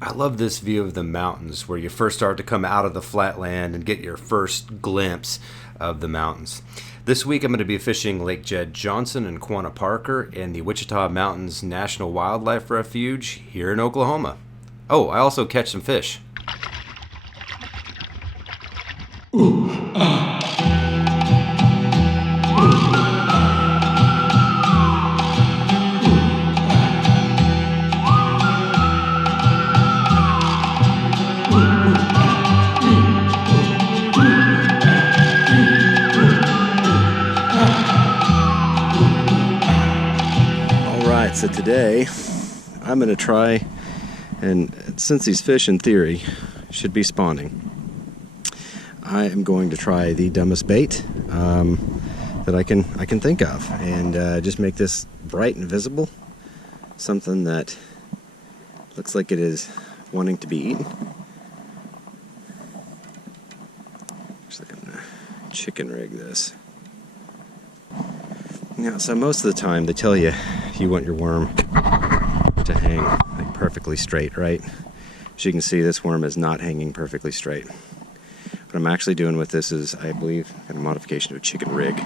I love this view of the mountains where you first start to come out of the flatland and get your first glimpse of the mountains. This week I'm going to be fishing Lake Jed Johnson and Quanah Parker in the Wichita Mountains National Wildlife Refuge here in Oklahoma. Oh, I also catch some fish. So today I'm going to try, and since these fish in theory should be spawning, I am going to try the dumbest bait that I can think of, and just make this bright and visible, something that looks like it is wanting to be eaten. Looks like I'm going to chicken rig this. Now, so most of the time they tell you want your worm to hang like perfectly straight, right? As you can see, this worm is not hanging perfectly straight. What I'm actually doing with this is, I believe, a modification of a chicken rig.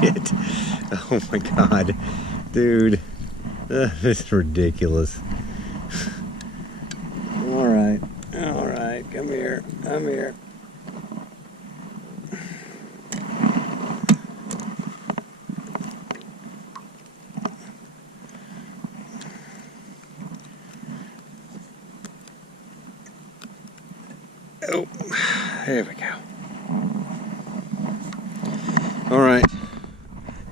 Shit. Oh my god. Dude. That is ridiculous. Alright. Alright. Come here. Come here. Oh. There we go. Alright.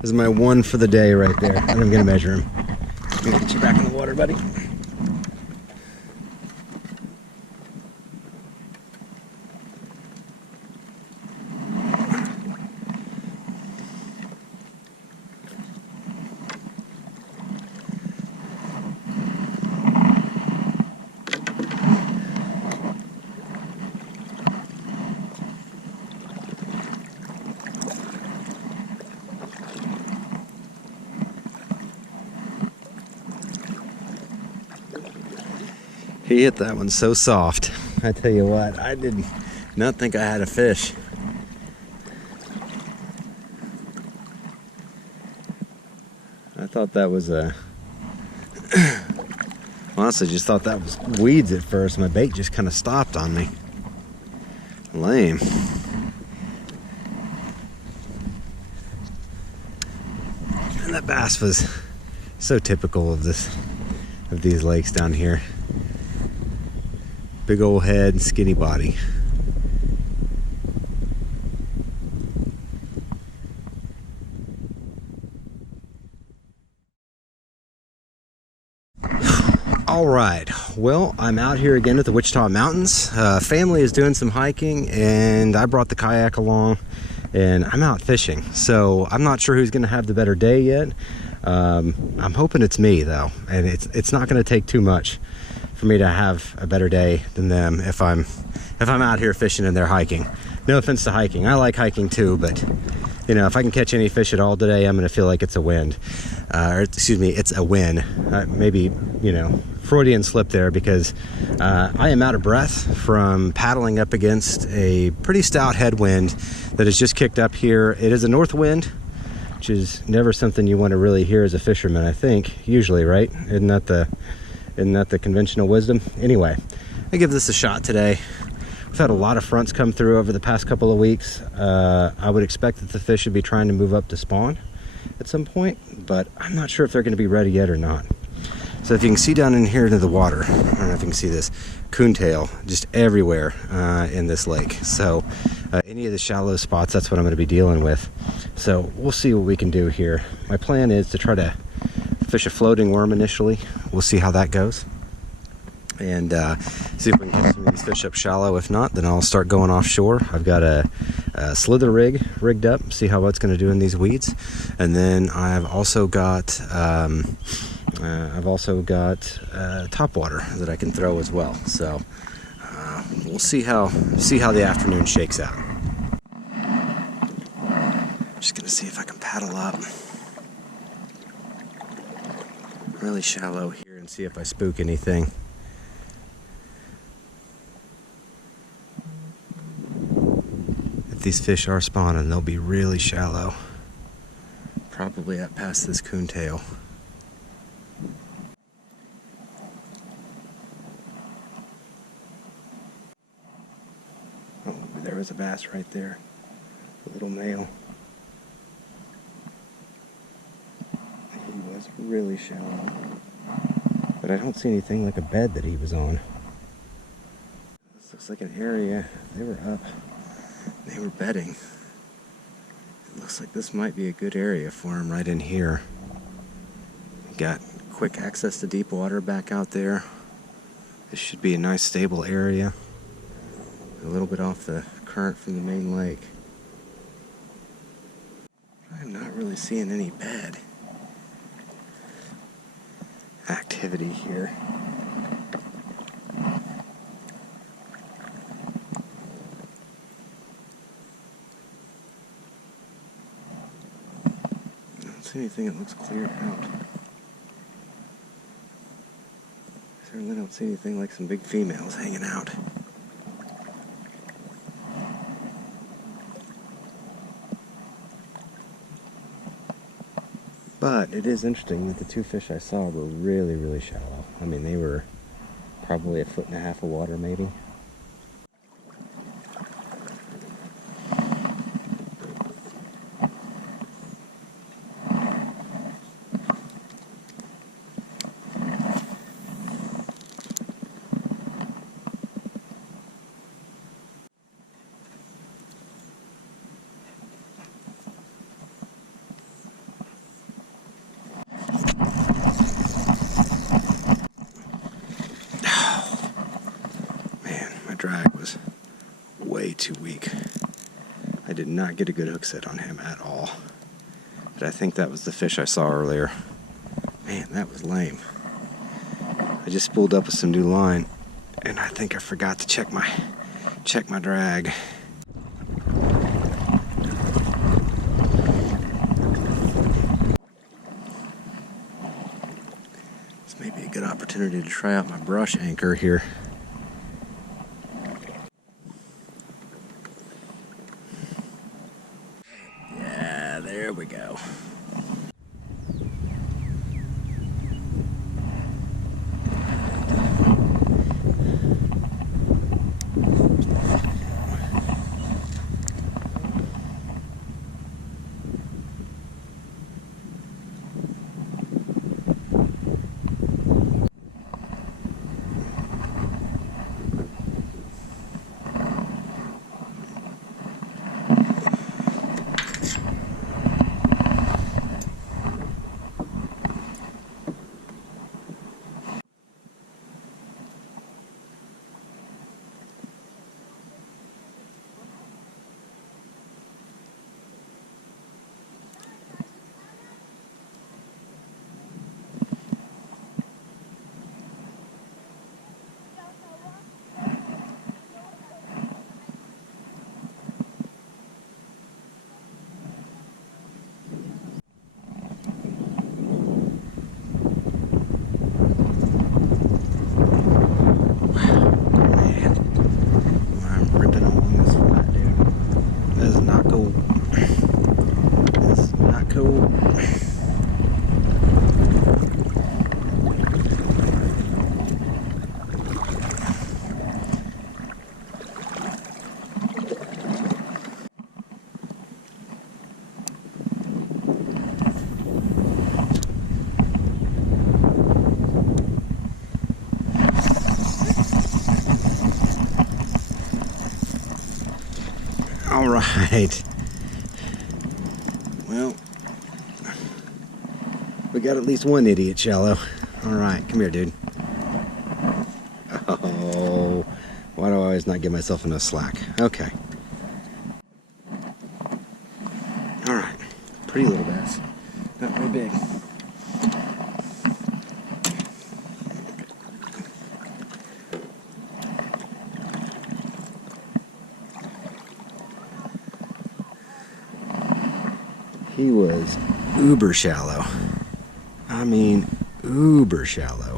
This is my one for the day right there. And I'm going to measure him. I'm going to get you back in the water. Backwater, buddy. He hit that one so soft. I tell you what, I did not think I had a fish. I thought that was a... honestly, just thought that was weeds at first. My bait just kind of stopped on me. Lame. And that bass was so typical of these lakes down here. Big old head and skinny body. All right, well, I'm out here again at the Wichita Mountains. Family is doing some hiking and I brought the kayak along and I'm out fishing. So I'm not sure who's gonna have the better day yet. I'm hoping it's me though, and it's not gonna take too much for me to have a better day than them if I'm out here fishing and they're hiking. No offense to hiking, I like hiking too, but you know, if I can catch any fish at all today, I'm gonna feel like it's a win. Or excuse me, it's a win. Maybe, you know, Freudian slip there, because I am out of breath from paddling up against a pretty stout headwind that has just kicked up here. It is a north wind, which is never something you want to really hear as a fisherman, I think, usually, right? Isn't that the conventional wisdom? Anyway, I give this a shot today. We've had a lot of fronts come through over the past couple of weeks. I would expect that the fish should be trying to move up to spawn at some point, but I'm not sure if they're going to be ready yet or not. So if you can see down in here into the water, I don't know if you can see this, coontail just everywhere in this lake. So any of the shallow spots, that's what I'm going to be dealing with. So we'll see what we can do here. My plan is to try to fish a floating worm initially. We'll see how that goes. And see if we can get some of these fish up shallow. If not, then I'll start going offshore. I've got a slither rig rigged up, see how it's going to do in these weeds. And then I've also got top water that I can throw as well. So we'll see how the afternoon shakes out. Just gonna see if I can paddle up really shallow here and see if I spook anything. If these fish are spawning, they'll be really shallow, probably up past this coontail. Oh, there was a bass right there, a little male. He was really shallow, but I don't see anything like a bed that he was on. This looks like an area. They were up, they were bedding. It looks like this might be a good area for him right in here. Got quick access to deep water back out there. This should be a nice stable area, a little bit off the current from the main lake. I'm not really seeing any bed activity here. I don't see anything that looks cleared out. I certainly don't see anything like some big females hanging out. But it is interesting that the two fish I saw were really, really shallow. I mean, they were probably 1.5 foot of water, maybe. not get a good hook set on him at all. But I think that was the fish I saw earlier. Man, that was lame. I just spooled up with some new line, and I think I forgot to check my drag. This may be a good opportunity to try out my brush anchor here. Yeah, there we go. All right. Well, we got at least one idiot shallow. All right, come here, dude. Oh, why do I always not give myself enough slack? Okay. All right, pretty little bass. Not very big. He was uber shallow. I mean, uber shallow.